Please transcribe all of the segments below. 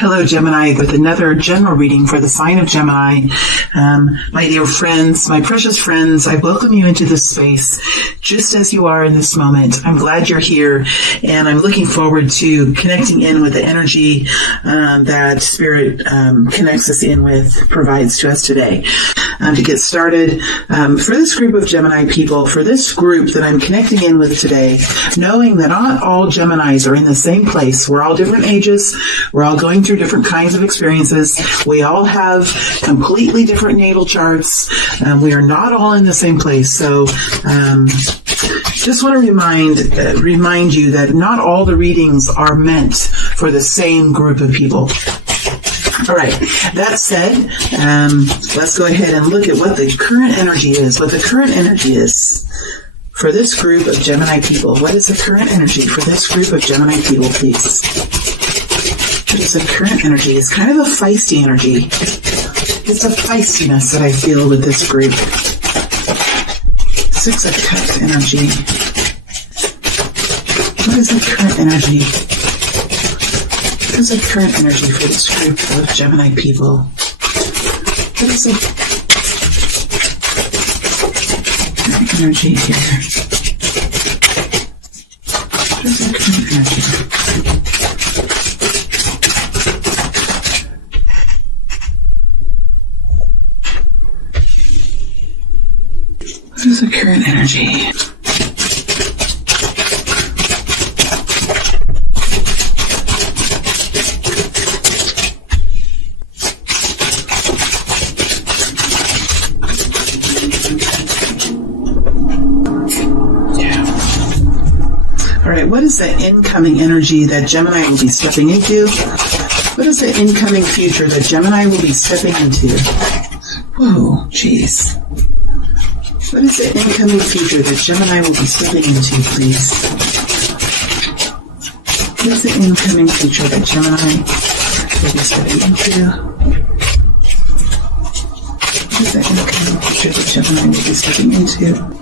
Hello, Gemini, with another general reading for the sign of Gemini. My dear friends, my precious friends, I welcome you into this space just as you are in this moment. I'm glad you're here, and I'm looking forward to connecting in with the energy that Spirit connects us in with, provides to us today. To get started, for this group of Gemini people, for this group that I'm connecting in with today, knowing that not all Geminis are in the same place. We're all different ages. We're all going through different kinds of experiences. We all have completely different natal charts. We are not all in the same place. So just want to remind you that not all the readings are meant for the same group of people. All right, that said, let's go ahead and look at what the current energy is, for this group of Gemini people. What is the current energy for this group of Gemini people, please? What is the current energy? It's kind of a feisty energy. It's a feistiness that I feel with this group. Six of Cups energy. What is the current energy? What is the current energy for this group of Gemini people? What is the current energy here? What is the current energy? What is the current energy? What is the incoming energy that Gemini will be stepping into? What is the incoming future that Gemini will be stepping into? Whoa, jeez. What is the incoming future that Gemini will be stepping into, please? What is the incoming future that Gemini will be stepping into? What is the incoming future that Gemini will be stepping into?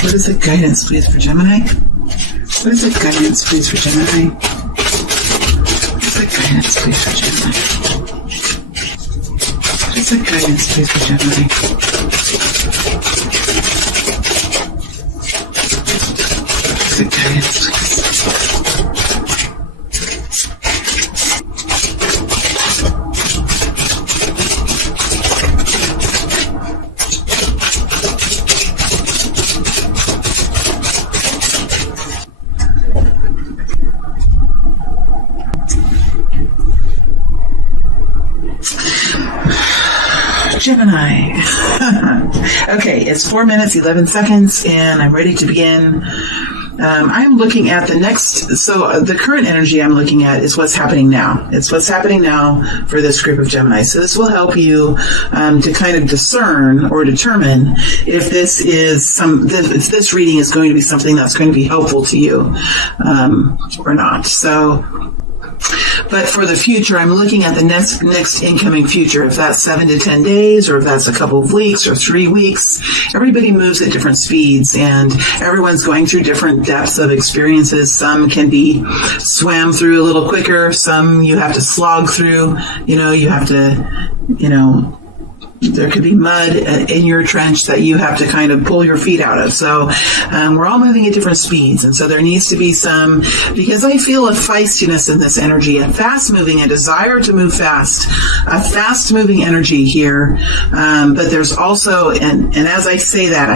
What is the guidance, please, for Gemini? What is the guidance, please, for Gemini? What is the guidance, please, for Gemini? What is the guidance, please, for Gemini? What is the guidance, please? Gemini. Okay, it's 4 minutes, 11 seconds, and I'm ready to begin. I'm looking at the next, so the current energy I'm looking at is what's happening now. It's what's happening now for this group of Gemini. So this will help you to kind of discern or determine if this reading is going to be something that's going to be helpful to you or not. So, but for the future, I'm looking at the next incoming future. If that's 7 to 10 days, or if that's a couple of weeks or 3 weeks, everybody moves at different speeds, and everyone's going through different depths of experiences. Some can be swam through a little quicker. Some you have to slog through. You have to, there could be mud in your trench that you have to kind of pull your feet out of. So we're all moving at different speeds. And so there needs to be some, because I feel a feistiness in this energy, a fast-moving, a desire to move fast, a fast-moving energy here. But there's also, and as I say that,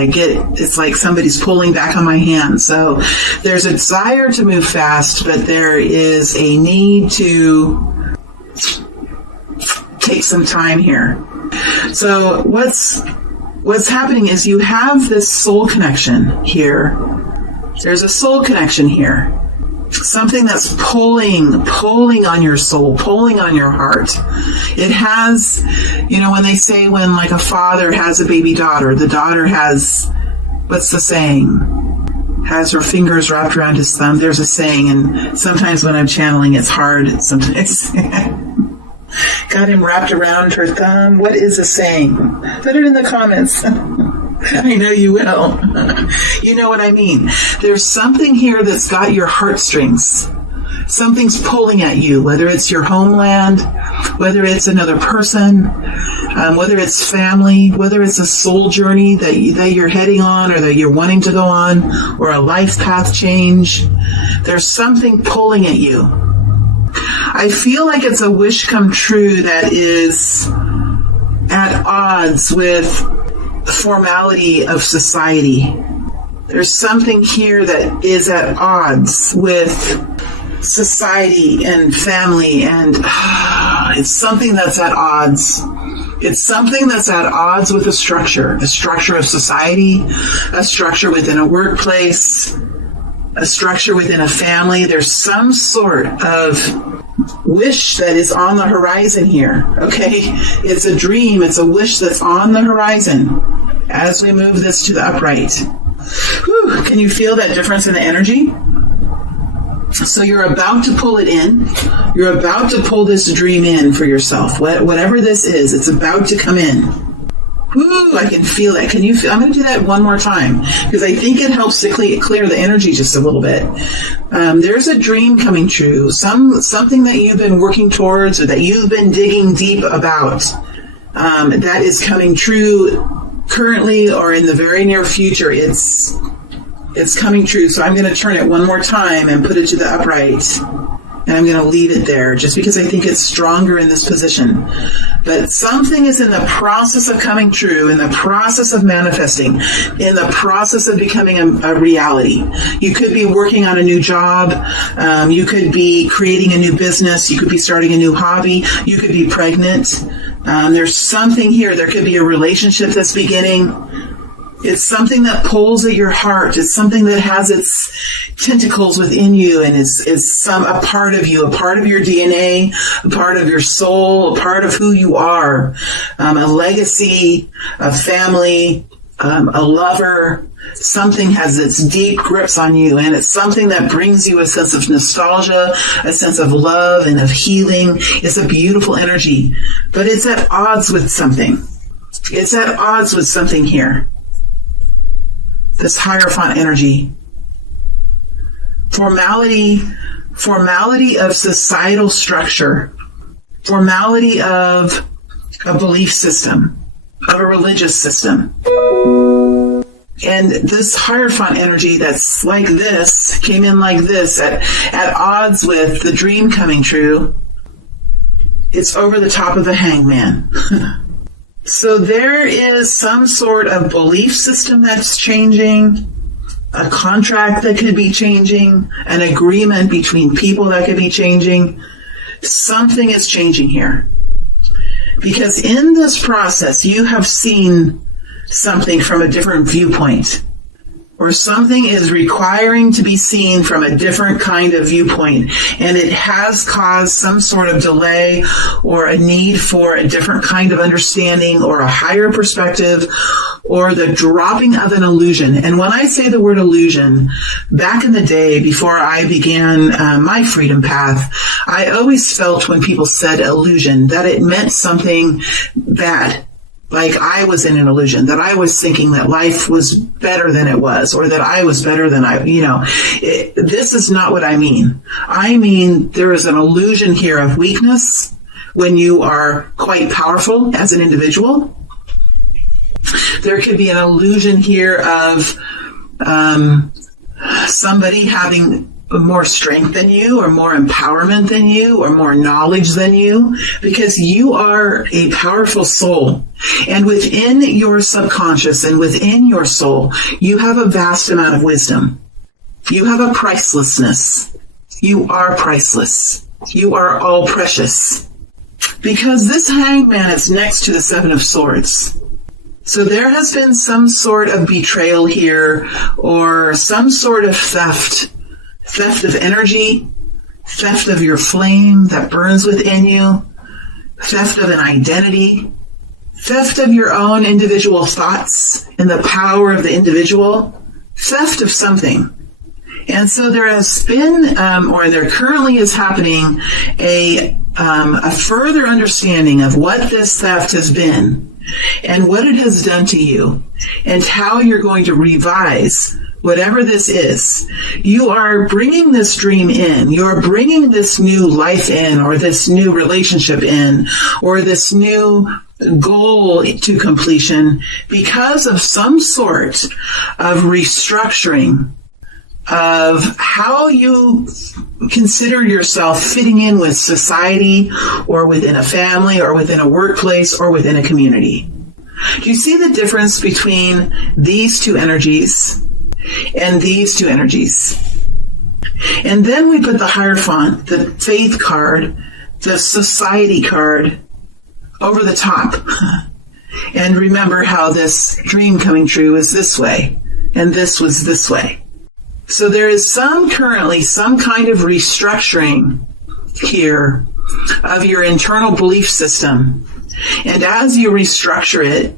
it's like somebody's pulling back on my hand. So there's a desire to move fast, but there is a need to take some time here. So what's happening is you have this soul connection here There's a soul connection here. Something that's pulling on your soul, pulling on your heart. It has, when they say when like a father has a baby daughter, the daughter has, what's the saying? Has her fingers wrapped around his thumb. There's a saying, and sometimes when I'm channeling, it's hard. Sometimes got him wrapped around her thumb. What is the saying? Put it in the comments. I know you will. You know what I mean. There's something here that's got your heartstrings. Something's pulling at you, whether it's your homeland, whether it's another person, whether it's family, whether it's a soul journey that you're heading on or that you're wanting to go on, or a life path change. There's something pulling at you. I feel like it's a wish come true that is at odds with the formality of society. There's something here that is at odds with society and family, and it's something that's at odds. It's something that's at odds with a structure of society, a structure within a workplace, a structure within a family. There's some sort of wish that is on the horizon here, okay? It's a dream, it's a wish that's on the horizon as we move this to the upright. Whew, can you feel that difference in the energy? So you're about to pull it in. You're about to pull this dream in for yourself. Whatever this is, it's about to come in. Woo, I can feel that. Can you feel? I'm going to do that one more time because I think it helps to clear the energy just a little bit. There's a dream coming true, something that you've been working towards or that you've been digging deep about, that is coming true currently or in the very near future. It's coming true. So I'm going to turn it one more time and put it to the upright. And I'm going to leave it there just because I think it's stronger in this position. But something is in the process of coming true, in the process of manifesting, in the process of becoming a reality. You could be working on a new job. You could be creating a new business. You could be starting a new hobby. You could be pregnant. There's something here. There could be a relationship that's beginning. It's something that pulls at your heart. It's something that has its tentacles within you and is a part of you, a part of your DNA, a part of your soul, a part of who you are, a legacy, a family, a lover. Something has its deep grips on you, and it's something that brings you a sense of nostalgia, a sense of love and of healing. It's a beautiful energy, but it's at odds with something. It's at odds with something here. This Hierophant energy. Formality of societal structure. Formality of a belief system, of a religious system. And this Hierophant energy that's like this, came in like this, at odds with the dream coming true. It's over the top of the Hangman. So there is some sort of belief system that's changing, a contract that could be changing, an agreement between people that could be changing. Something is changing here. Because in this process, you have seen something from a different viewpoint, or something is requiring to be seen from a different kind of viewpoint, and it has caused some sort of delay or a need for a different kind of understanding or a higher perspective or the dropping of an illusion. And when I say the word illusion, back in the day before I began my freedom path, I always felt when people said illusion that it meant something bad. Like I was in an illusion, that I was thinking that life was better than it was, or that I was better than this is not what I mean. I mean, there is an illusion here of weakness when you are quite powerful as an individual. There could be an illusion here of somebody having more strength than you, or more empowerment than you, or more knowledge than you, because you are a powerful soul. And within your subconscious and within your soul, you have a vast amount of wisdom. You have a pricelessness. You are priceless. You are all precious. Because this Hangman is next to the Seven of Swords. So there has been some sort of betrayal here, or some sort of theft of energy, theft of your flame that burns within you, theft of an identity, theft of your own individual thoughts and the power of the individual, theft of something. And so there has been, or there currently is happening, a further understanding of what this theft has been and what it has done to you and how you're going to revise whatever this is. You are bringing this dream in. You're bringing this new life in, or this new relationship in, or this new goal to completion because of some sort of restructuring of how you consider yourself fitting in with society, or within a family, or within a workplace, or within a community. Do you see the difference between these two energies and these two energies? And then we put the Hierophant, the faith card, the society card, over the top. And remember how this dream coming true is this way, and this was this way. So there is currently some kind of restructuring here of your internal belief system. And as you restructure it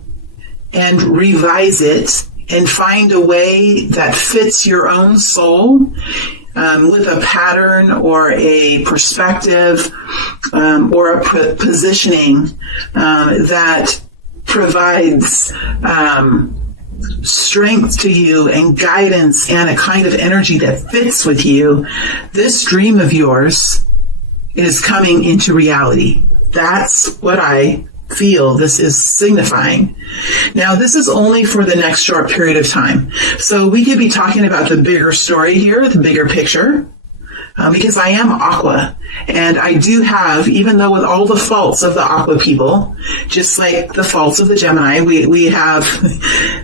and revise it and find a way that fits your own soul, with a pattern or a perspective, or a positioning that provides strength to you and guidance and a kind of energy that fits with you, this dream of yours is coming into reality. That's what I feel this is signifying. Now, this is only for the next short period of time. So we could be talking about the bigger story here, the bigger picture, because I am Aqua. And I do have, even though with all the faults of the Aqua people, just like the faults of the Gemini, we have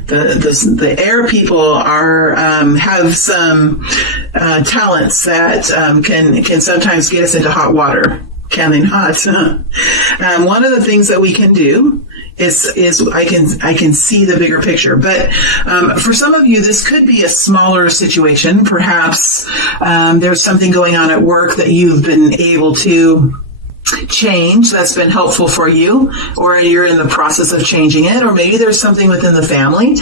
the air people are have some talents that can sometimes get us into hot water. Can they not? One of the things that we can do is I can see the bigger picture. But for some of you, this could be a smaller situation. Perhaps there's something going on at work that you've been able to change that's been helpful for you, or you're in the process of changing it, or maybe there's something within the family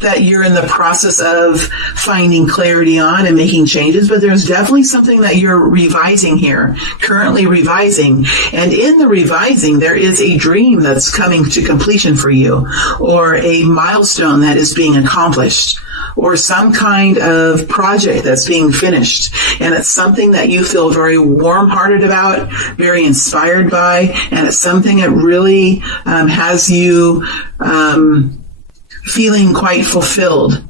that you're in the process of finding clarity on and making changes, but there's definitely something that you're revising here, currently revising. And in the revising, there is a dream that's coming to completion for you, or a milestone that is being accomplished, or some kind of project that's being finished. And it's something that you feel very warm-hearted about, very inspired by, and it's something that really has you feeling quite fulfilled.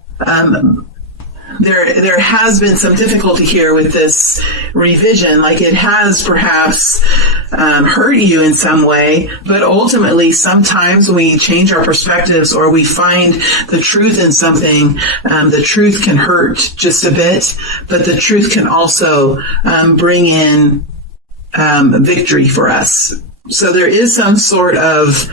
There has been some difficulty here with this revision, like it has perhaps hurt you in some way, but ultimately sometimes we change our perspectives or we find the truth in something. The truth can hurt just a bit, but the truth can also bring in victory for us. So there is some sort of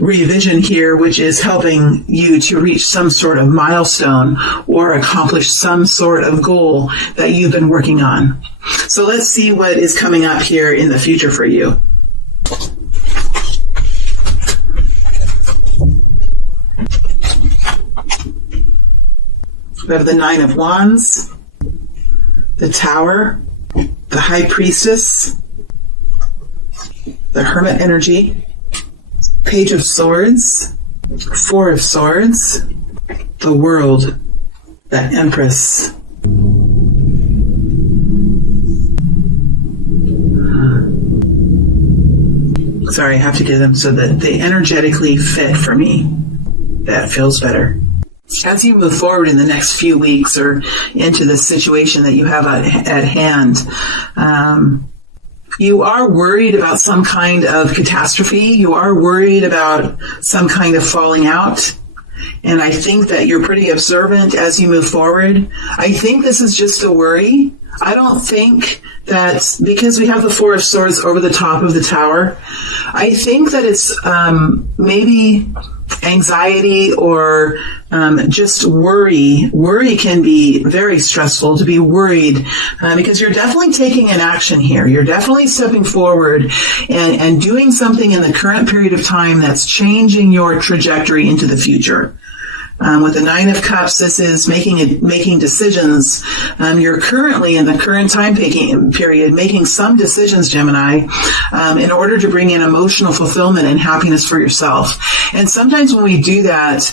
revision here, which is helping you to reach some sort of milestone or accomplish some sort of goal that you've been working on. So let's see what is coming up here in the future for you. We have the Nine of Wands, the Tower, the High Priestess, the Hermit energy, Page of Swords, Four of Swords, the World, the Empress. Sorry, I have to get them so that they energetically fit for me. That feels better. As you move forward in the next few weeks or into the situation that you have at hand, you are worried about some kind of catastrophe. You are worried about some kind of falling out. And I think that you're pretty observant as you move forward. I think this is just a worry. I don't think that, because we have the Four of Swords over the top of the Tower, I think that it's maybe anxiety or just worry. Worry can be very stressful, to be worried, because you're definitely taking an action here. You're definitely stepping forward and doing something in the current period of time that's changing your trajectory into the future. With the Nine of Cups, this is making decisions. You're currently in the current time period making some decisions, Gemini, in order to bring in emotional fulfillment and happiness for yourself. And sometimes when we do that,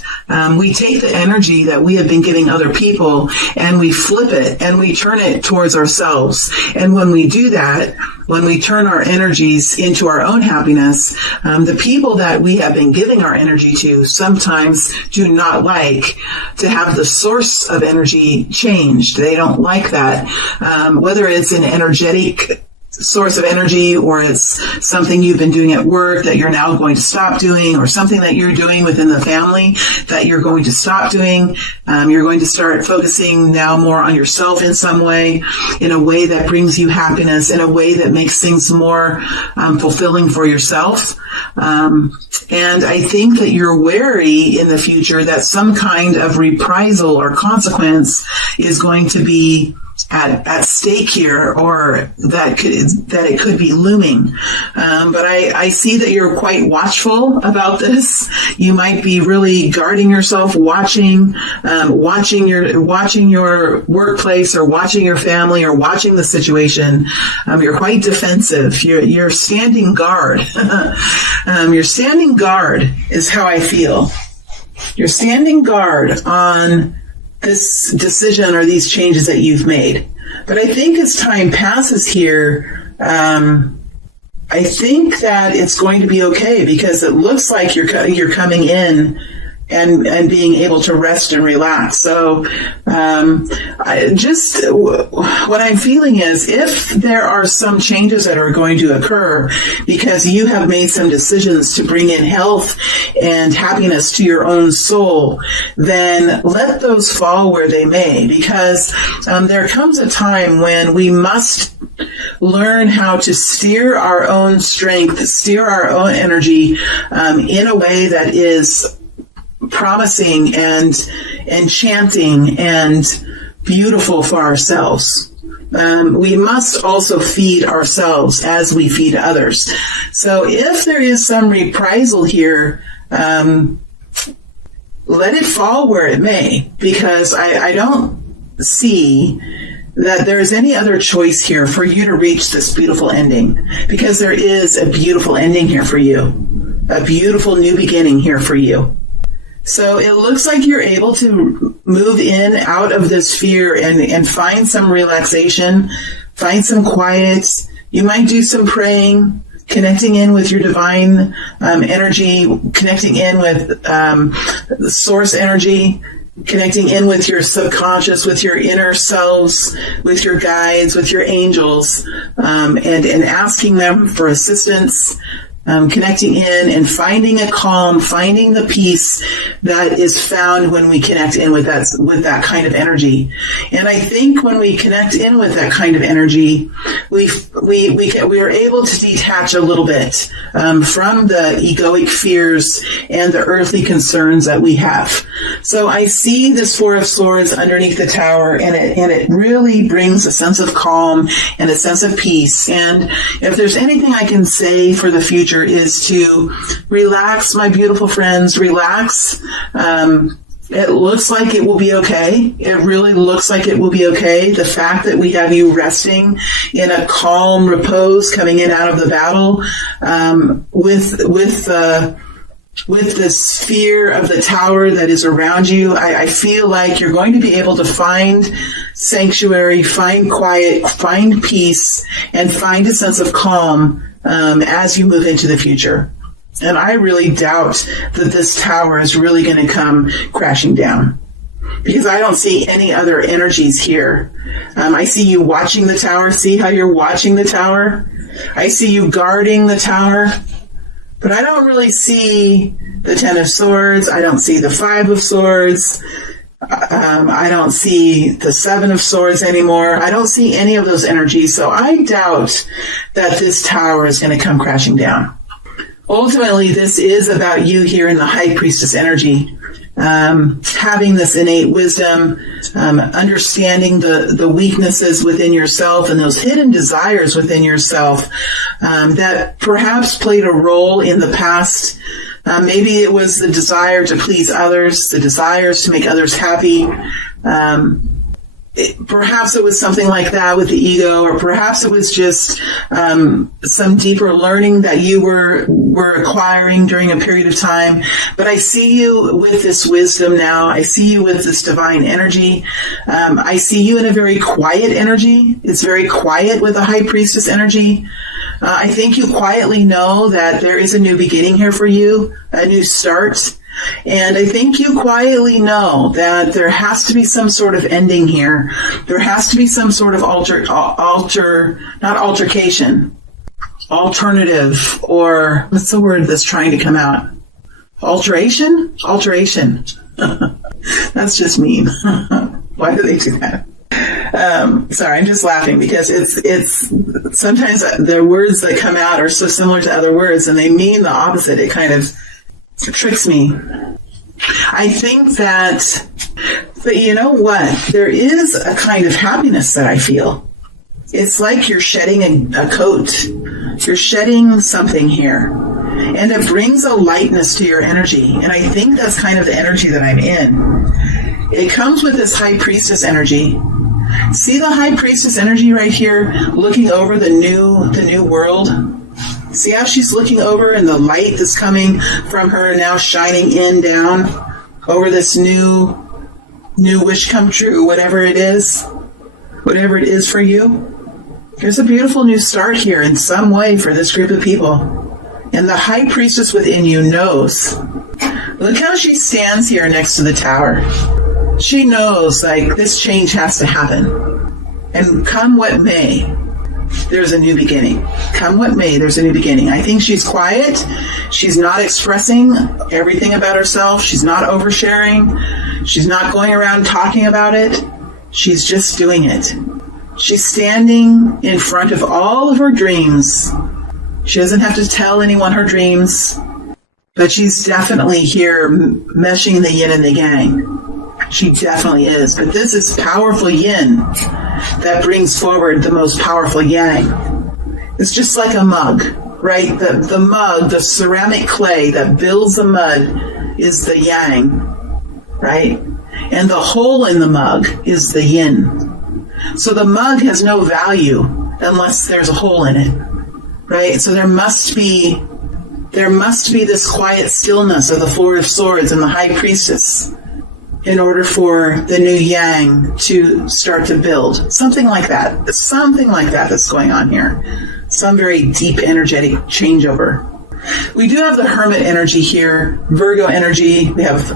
we take the energy that we have been giving other people and we flip it and we turn it towards ourselves. And when we do that, when we turn our energies into our own happiness, the people that we have been giving our energy to sometimes do not like to have the source of energy changed. They don't like that. Whether it's an energetic source of energy or it's something you've been doing at work that you're now going to stop doing, or something that you're doing within the family that you're going to stop doing. You're going to start focusing now more on yourself in some way, in a way that brings you happiness, in a way that makes things more fulfilling for yourself. And I think that you're wary in the future that some kind of reprisal or consequence is going to be at stake here, or that it could be looming. But I see that you're quite watchful about this. You might be really guarding yourself, watching your workplace, or watching your family, or watching the situation. You're quite defensive. You're standing guard. You're standing guard is how I feel. You're standing guard on this decision or these changes that you've made. But I think as time passes here, I think that it's going to be okay, because it looks like you're coming in and being able to rest and relax. So what I'm feeling is, if there are some changes that are going to occur because you have made some decisions to bring in health and happiness to your own soul, then let those fall where they may, because there comes a time when we must learn how to steer our own strength, steer our own energy in a way that is promising and enchanting and beautiful for ourselves. We must also feed ourselves as we feed others. So if there is some reprisal here, let it fall where it may, because I don't see that there is any other choice here for you to reach this beautiful ending, because there is a beautiful ending here for you, a beautiful new beginning here for you. So it looks like you're able to move in out of this fear and find some relaxation, find some quiet. You might do some praying, connecting in with your divine energy, connecting in with the source energy, connecting in with your subconscious, with your inner selves, with your guides, with your angels, and asking them for assistance. Connecting in and finding a calm, finding the peace that is found when we connect in with that kind of energy. And I think when we connect in with that kind of energy, we are able to detach a little bit from the egoic fears and the earthly concerns that we have. So I see this Four of Swords underneath the tower, and it really brings a sense of calm and a sense of peace. And if there's anything I can say for the future, is to relax, my beautiful friends, relax. It looks like it will be okay. It really looks like it will be okay. The fact that we have you resting in a calm repose, coming in out of the battle, with this fear of the tower that is around you, I feel like you're going to be able to find sanctuary, find quiet, find peace, and find a sense of calm as you move into the future. And I really doubt that this tower is really going to come crashing down, because I don't see any other energies here. I see you watching the tower. See how you're watching the tower? I see you guarding the tower. But I don't really see the Ten of Swords. I don't see the Five of Swords. I don't see the Seven of Swords anymore. I don't see any of those energies. So I doubt that this tower is going to come crashing down. ultimately, this is about you here in the High Priestess energy. Having this innate wisdom, understanding the weaknesses within yourself and those hidden desires within yourself that perhaps played a role in the past. Maybe it was the desire to please others, the desires to make others happy. Perhaps it was something like that with the ego, or perhaps it was just some deeper learning that you were acquiring during a period of time. But I see you with this wisdom now. I see you with this divine energy. I see you in a very quiet energy. It's very quiet with the High Priestess energy. I think you quietly know that there is a new beginning here for you, a new start. And I think you quietly know that there has to be some sort of ending here. There has to be some sort of alternative, or what's the word that's trying to come out? Alteration? Alteration. That's just mean. Why do they do that? Sorry, I'm just laughing because it's sometimes the words that come out are so similar to other words and they mean the opposite. It kind of tricks me. I think that, but you know what? There is a kind of happiness that I feel. It's like you're shedding a coat. You're shedding something here. And it brings a lightness to your energy. And I think that's kind of the energy that I'm in. It comes with this High Priestess energy. See the High Priestess energy right here, looking over the new world? See how she's looking over and the light that's coming from her now shining down over this new wish come true, whatever it is for you. There's a beautiful new start here in some way for this group of people. And the High Priestess within you knows. Look how she stands here next to the tower. She knows, like, this change has to happen. And come what may, there's a new beginning. Come what may, there's a new beginning. I think she's quiet. She's not expressing everything about herself. She's not oversharing. She's not going around talking about it. She's just doing it. She's standing in front of all of her dreams. She doesn't have to tell anyone her dreams, but she's definitely here meshing the yin and the yang. She definitely is. But this is powerful yin that brings forward the most powerful yang. It's just like a mug, right? The mug, the ceramic clay that builds the mud is the yang, right? And the hole in the mug is the yin. So the mug has no value unless there's a hole in it, right? So there must be this quiet stillness of the Four of Swords and the High Priestess in order for the new yang to start to build. Something like that. Something like that that's going on here. Some very deep energetic changeover. We do have the Hermit energy here, Virgo energy, we have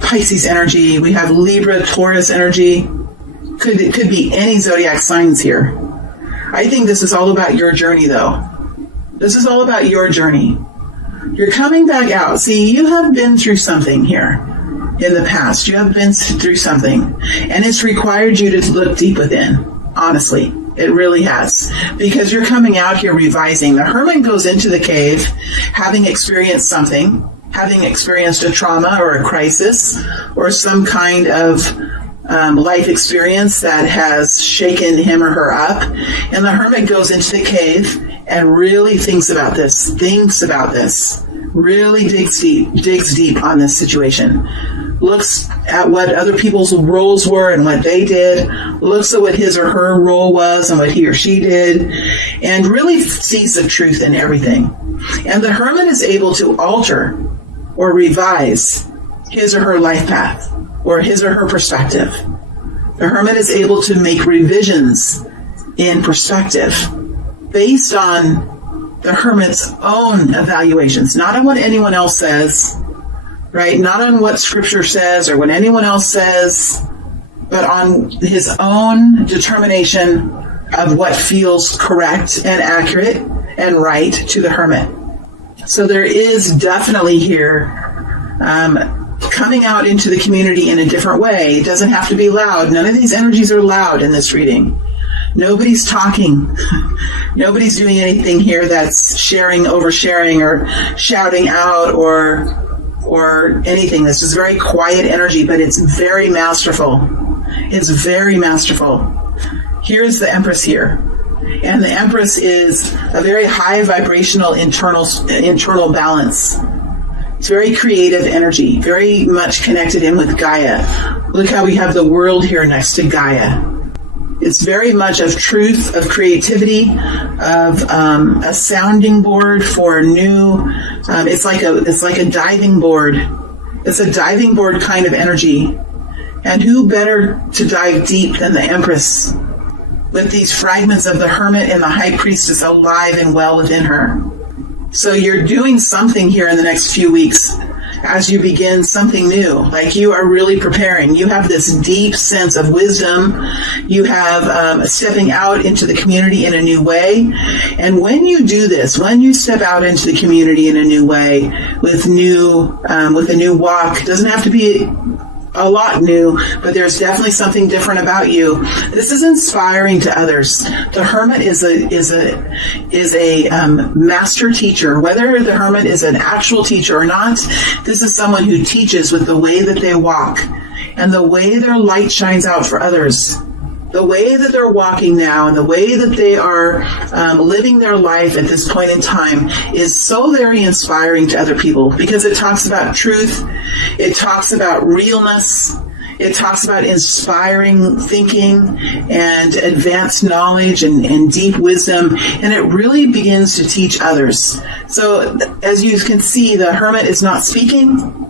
Pisces energy, we have Libra, Taurus energy. It could be any zodiac signs here. I think this is all about your journey, though. This is all about your journey. You're coming back out. See, you have been through something here. In the past, you have been through something, and it's required you to look deep within. Honestly, it really has, because you're coming out here revising. The Hermit goes into the cave having experienced something, having experienced a trauma or a crisis or some kind of life experience that has shaken him or her up. And the Hermit goes into the cave and really thinks about this, really digs deep on this situation. Looks at what other people's roles were and what they did, looks at what his or her role was and what he or she did, and really sees the truth in everything. And the Hermit is able to alter or revise his or her life path or his or her perspective. The Hermit is able to make revisions in perspective based on the Hermit's own evaluations, not on what anyone else says, right? Not on what Scripture says or what anyone else says, but on his own determination of what feels correct and accurate and right to the Hermit. So there is definitely here coming out into the community in a different way. It doesn't have to be loud. None of these energies are loud in this reading. Nobody's talking. Nobody's doing anything here that's oversharing, or shouting out, or anything. This is very quiet energy, but it's very masterful. It's very masterful. Here's the Empress here. And the Empress is a very high vibrational internal balance. It's very creative energy, very much connected in with Gaia. Look how we have the world here next to Gaia. It's very much of truth, of creativity, of a sounding board for new. It's like a diving board. It's a diving board kind of energy. And who better to dive deep than the Empress, with these fragments of the Hermit and the High Priestess alive and well within her. So you're doing something here in the next few weeks as you begin something new. Like, you are really preparing. You have this deep sense of wisdom. You have stepping out into the community in a new way. And when you do this, when you step out into the community in a new way with a new walk, it doesn't have to be a lot new, but there's definitely something different about you. This is inspiring to others. The Hermit is a master teacher. Whether the Hermit is an actual teacher or not, this is someone who teaches with the way that they walk and the way their light shines out for others. The way that they're walking now and the way that they are living their life at this point in time is so very inspiring to other people, because it talks about truth, it talks about realness, it talks about inspiring thinking and advanced knowledge and deep wisdom, and it really begins to teach others. So as you can see, the Hermit is not speaking.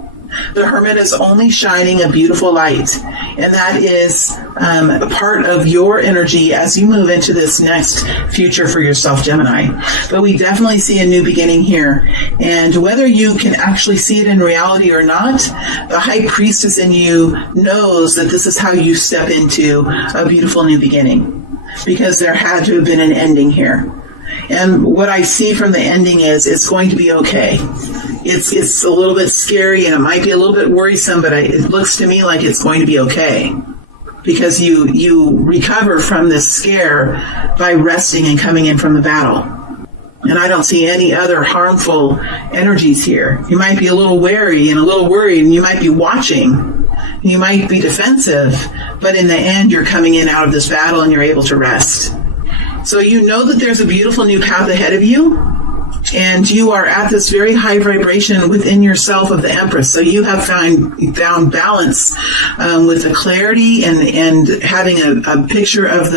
The Hermit is only shining a beautiful light, and that is part of your energy as you move into this next future for yourself, Gemini. But we definitely see a new beginning here, and whether you can actually see it in reality or not, the High Priestess in you knows that this is how you step into a beautiful new beginning, because there had to have been an ending here. And what I see from the ending is it's going to be okay. It's a little bit scary, and it might be a little bit worrisome, but it looks to me like it's going to be okay, because you recover from this scare by resting and coming in from the battle. And I don't see any other harmful energies here. You might be a little wary and a little worried, and you might be watching. You might be defensive, but in the end, you're coming in out of this battle and you're able to rest. So you know that there's a beautiful new path ahead of you, and you are at this very high vibration within yourself of the Empress. So you have found balance with the clarity and having a picture of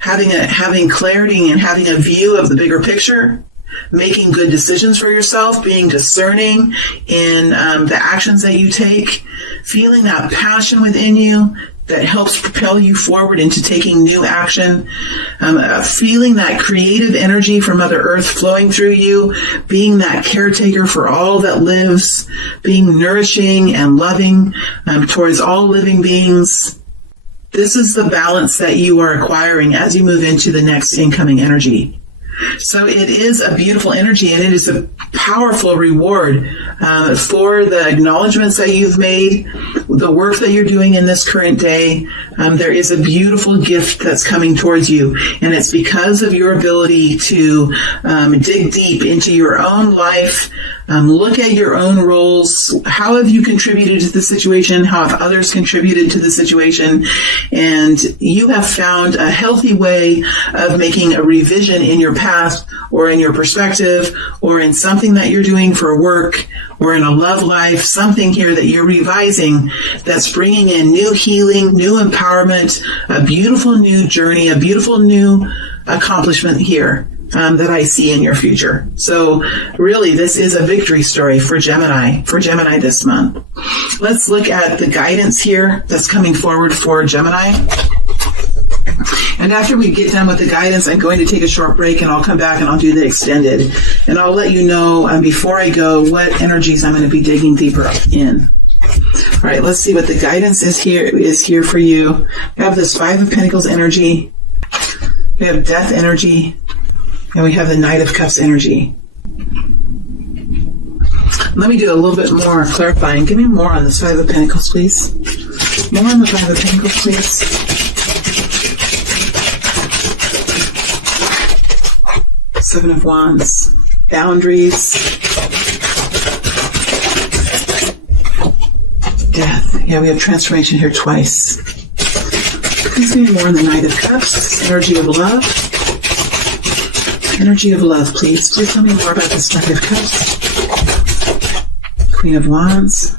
having clarity and having a view of the bigger picture, making good decisions for yourself, being discerning in the actions that you take, feeling that passion within you that helps propel you forward into taking new action, feeling that creative energy from Mother Earth flowing through you, being that caretaker for all that lives, being nourishing and loving towards all living beings. This is the balance that you are acquiring as you move into the next incoming energy. So it is a beautiful energy, and it is a powerful reward for the acknowledgments that you've made, the work that you're doing in this current day. There is a beautiful gift that's coming towards you, and it's because of your ability to dig deep into your own life, look at your own roles. How have you contributed to the situation? How have others contributed to the situation? And you have found a healthy way of making a revision in your past, or in your perspective, or in something that you're doing for work, or in a love life, something here that you're revising that's bringing in new healing, new empowerment, a beautiful new journey, a beautiful new accomplishment here that I see in your future. So really, this is a victory story for Gemini this month. Let's look at the guidance here that's coming forward for Gemini. And after we get done with the guidance, I'm going to take a short break, and I'll come back and I'll do the extended. And I'll let you know before I go what energies I'm going to be digging deeper in. All right, let's see what the guidance is here for you. We have this Five of Pentacles energy. We have Death energy. And we have the Knight of Cups energy. Let me do a little bit more clarifying. Give me more on this Five of Pentacles, please. More on the Five of Pentacles, please. Seven of Wands. Boundaries. Death. Yeah, we have transformation here twice. Please give me more on the Knight of Cups. Energy of love. Energy of love, please. Please tell me more about this Knight of Cups. Queen of Wands.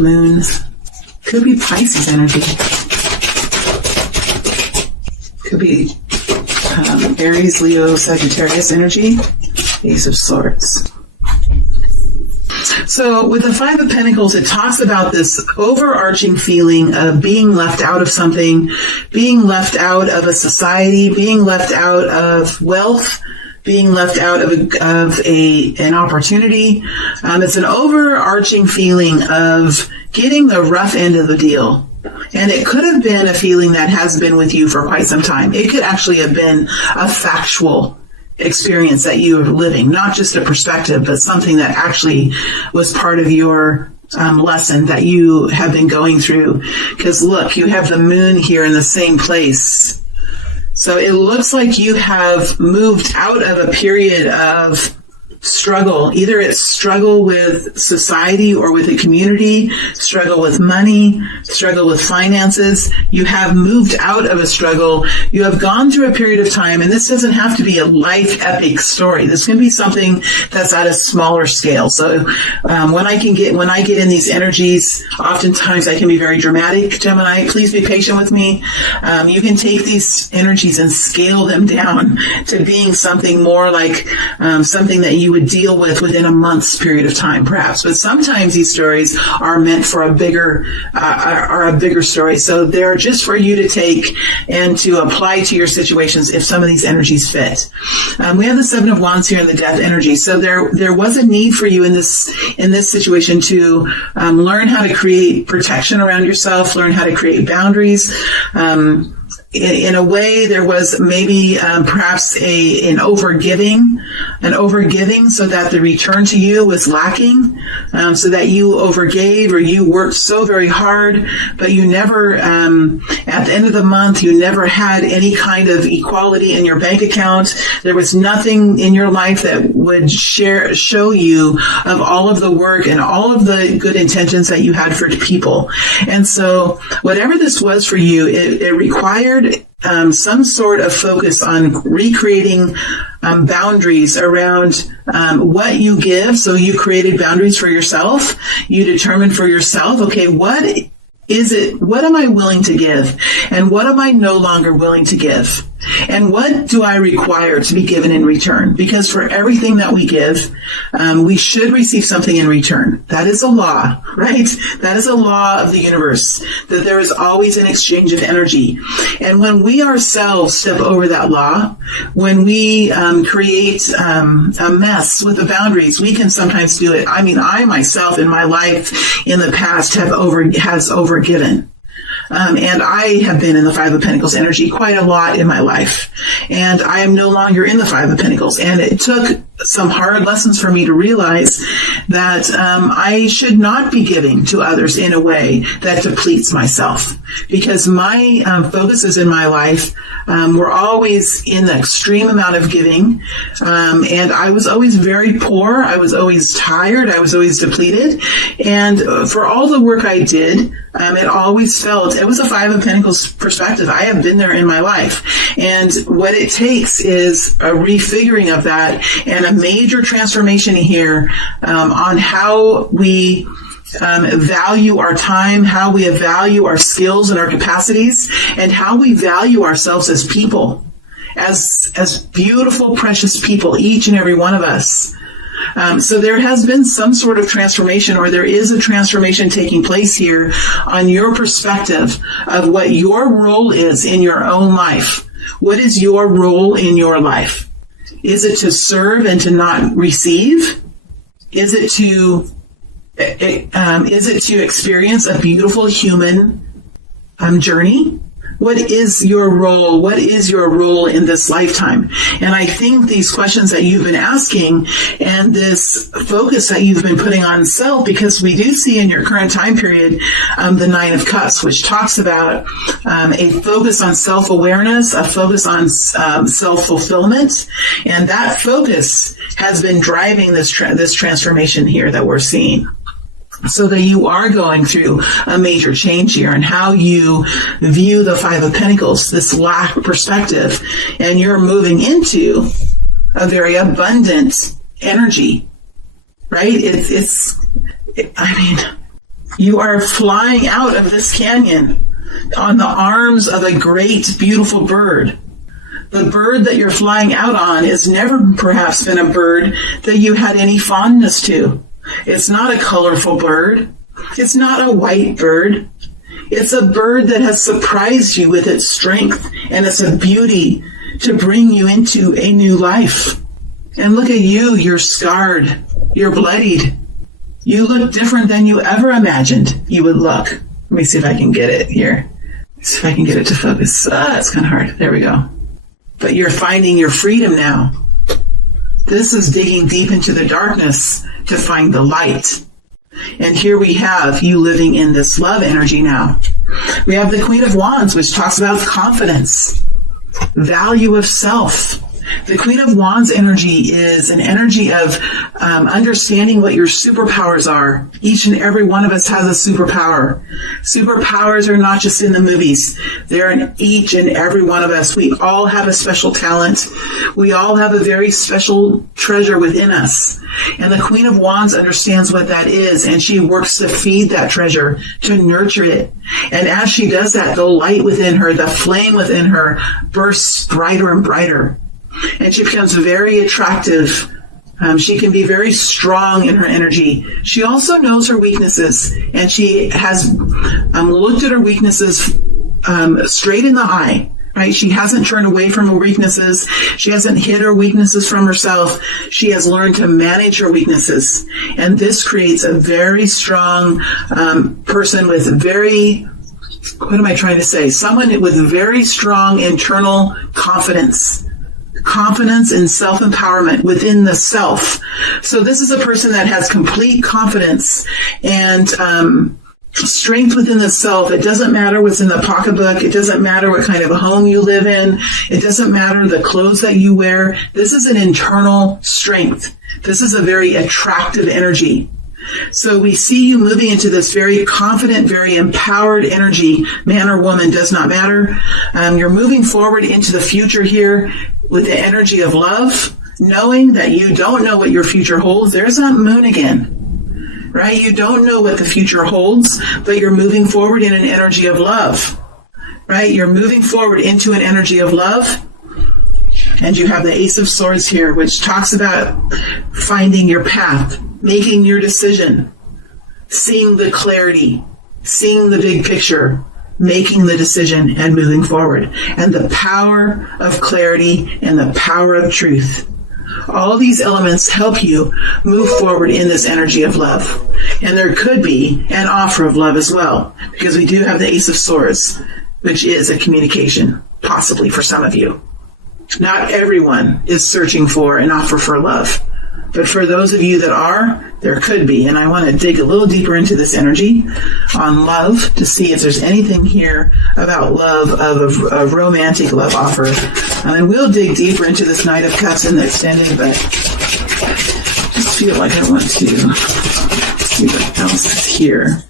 Moon. Could be Pisces energy. Could be Aries, Leo, Sagittarius energy. Ace of Swords. So with the Five of Pentacles, it talks about this overarching feeling of being left out of something, being left out of a society, being left out of wealth, being left out of an opportunity. It's an overarching feeling of getting the rough end of the deal. And it could have been a feeling that has been with you for quite some time. It could actually have been a factual experience that you are living, not just a perspective, but something that actually was part of your lesson that you have been going through. Because look, you have the moon here in the same place. So it looks like you have moved out of a period of struggle. Either it's struggle with society or with a community, struggle with money, struggle with finances. You have moved out of a struggle. You have gone through a period of time, and this doesn't have to be a life epic story. This can be something that's at a smaller scale. So when I get in these energies, oftentimes I can be very dramatic. Gemini, please be patient with me. You can take these energies and scale them down to being something more like something that you would deal with within a month's period of time, perhaps. But sometimes these stories are meant for a bigger story. So they're just for you to take and to apply to your situations if some of these energies fit. We have the Seven of Wands here in the Death energy. So there was a need for you in this situation to learn how to create protection around yourself, learn how to create boundaries. In a way, there was maybe perhaps an overgiving, so that the return to you was lacking, so that you overgave or you worked so very hard, but you never, at the end of the month, you never had any kind of equality in your bank account. There was nothing in your life that would show you of all of the work and all of the good intentions that you had for people. And so whatever this was for you, it required some sort of focus on recreating boundaries around what you give. So you created boundaries for yourself. You determined for yourself, okay, what am I willing to give? And what am I no longer willing to give? And what do I require to be given in return? Because for everything that we give, we should receive something in return. That is a law, right? That is a law of the universe, that there is always an exchange of energy. And when we ourselves step over that law, when we create a mess with the boundaries, we can sometimes do it. I mean, I myself in my life in the past has overgiven. And I have been in the Five of Pentacles energy quite a lot in my life. And I am no longer in the Five of Pentacles. And it took some hard lessons for me to realize that I should not be giving to others in a way that depletes myself. Because my focuses in my life were always in the extreme amount of giving. And I was always very poor. I was always tired. I was always depleted. And for all the work I did, it always felt, it was a Five of Pentacles perspective. I have been there in my life. And what it takes is a refiguring of that and a major transformation here on how we value our time, how we value our skills and our capacities, and how we value ourselves as people, as beautiful, precious people, each and every one of us. So there has been some sort of transformation, or there is a transformation taking place here on your perspective of what your role is in your own life. What is your role in your life? Is it to serve and to not receive? Is it to Is it to experience a beautiful human journey? What is your role? What is your role in this lifetime? And I think these questions that you've been asking and this focus that you've been putting on self, because we do see in your current time period the Nine of Cups, which talks about a focus on self-awareness, a focus on self-fulfillment, and that focus has been driving this transformation here that we're seeing. So that you are going through a major change here in how you view the Five of Pentacles, this lack of perspective, and you're moving into a very abundant energy, right? You are flying out of this canyon on the arms of a great, beautiful bird. The bird that you're flying out on has never perhaps been a bird that you had any fondness to. It's not a colorful bird. It's not a white bird. It's a bird that has surprised you with its strength and its beauty to bring you into a new life. And look at you, you're scarred, you're bloodied. You look different than you ever imagined you would look. Let me see if I can get it here. See if I can get it to focus. It's kind of hard. There we go. But you're finding your freedom now. This is digging deep into the darkness to find the light. And here we have you living in this love energy now. We have the Queen of Wands, which talks about confidence, value of self. The Queen of Wands energy is an energy of understanding what your superpowers are. Each and every one of us has a superpower. Superpowers are not just in the movies. They're in each and every one of us. We all have a special talent. We all have a very special treasure within us. And the Queen of Wands understands what that is, and she works to feed that treasure, to nurture it. And as she does that, the light within her, the flame within her bursts brighter and brighter. And she becomes very attractive. She can be very strong in her energy. She also knows her weaknesses, and she has looked at her weaknesses straight in the eye. Right? She hasn't turned away from her weaknesses. She hasn't hid her weaknesses from herself. She has learned to manage her weaknesses. And this creates a very strong person with someone with very strong internal confidence. Confidence and self-empowerment within the self. So this is a person that has complete confidence and strength within the self. It doesn't matter what's in the pocketbook. It doesn't matter what kind of a home you live in. It doesn't matter the clothes that you wear. This is an internal strength. This is a very attractive energy. So we see you moving into this very confident, very empowered energy. Man or woman does not matter. You're moving forward into the future here with the energy of love, knowing that you don't know what your future holds. There's that moon again, right? You don't know what the future holds, but you're moving forward in an energy of love, right? You're moving forward into an energy of love. And you have the Ace of Swords here, which talks about finding your path, making your decision, seeing the clarity, seeing the big picture, making the decision and moving forward. And the power of clarity and the power of truth. All these elements help you move forward in this energy of love. And there could be an offer of love as well, because we do have the Ace of Swords, which is a communication, possibly for some of you. Not everyone is searching for an offer for love. But for those of you that are, there could be. And I want to dig a little deeper into this energy on love to see if there's anything here about love, of a romantic love offer. And we'll dig deeper into this Knight of Cups in the extended, but I just feel like I want to see what else is here.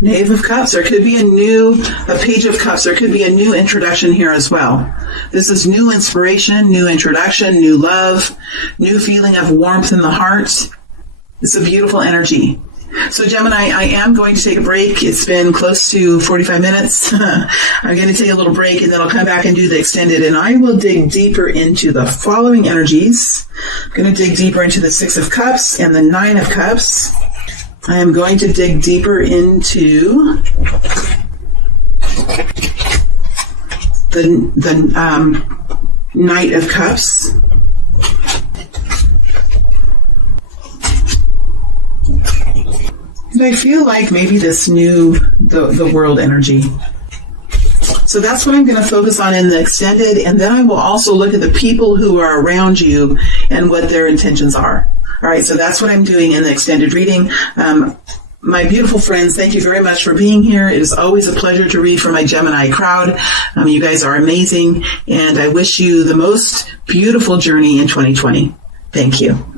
Knave of Cups, there could be a Page of Cups, there could be a new introduction here as well. This is new inspiration, new introduction, new love, new feeling of warmth in the heart. It's a beautiful energy. So Gemini, I am going to take a break. It's been close to 45 minutes. I'm going to take a little break and then I'll come back and do the extended, and I will dig deeper into the following energies. I'm going to dig deeper into the Six of Cups and the Nine of Cups. I am going to dig deeper into the Knight of Cups. And I feel like maybe this new, the world energy. So that's what I'm going to focus on in the extended, and then I will also look at the people who are around you and what their intentions are. All right, so that's what I'm doing in the extended reading. My beautiful friends, thank you very much for being here. It is always a pleasure to read for my Gemini crowd. You guys are amazing, and I wish you the most beautiful journey in 2020. Thank you.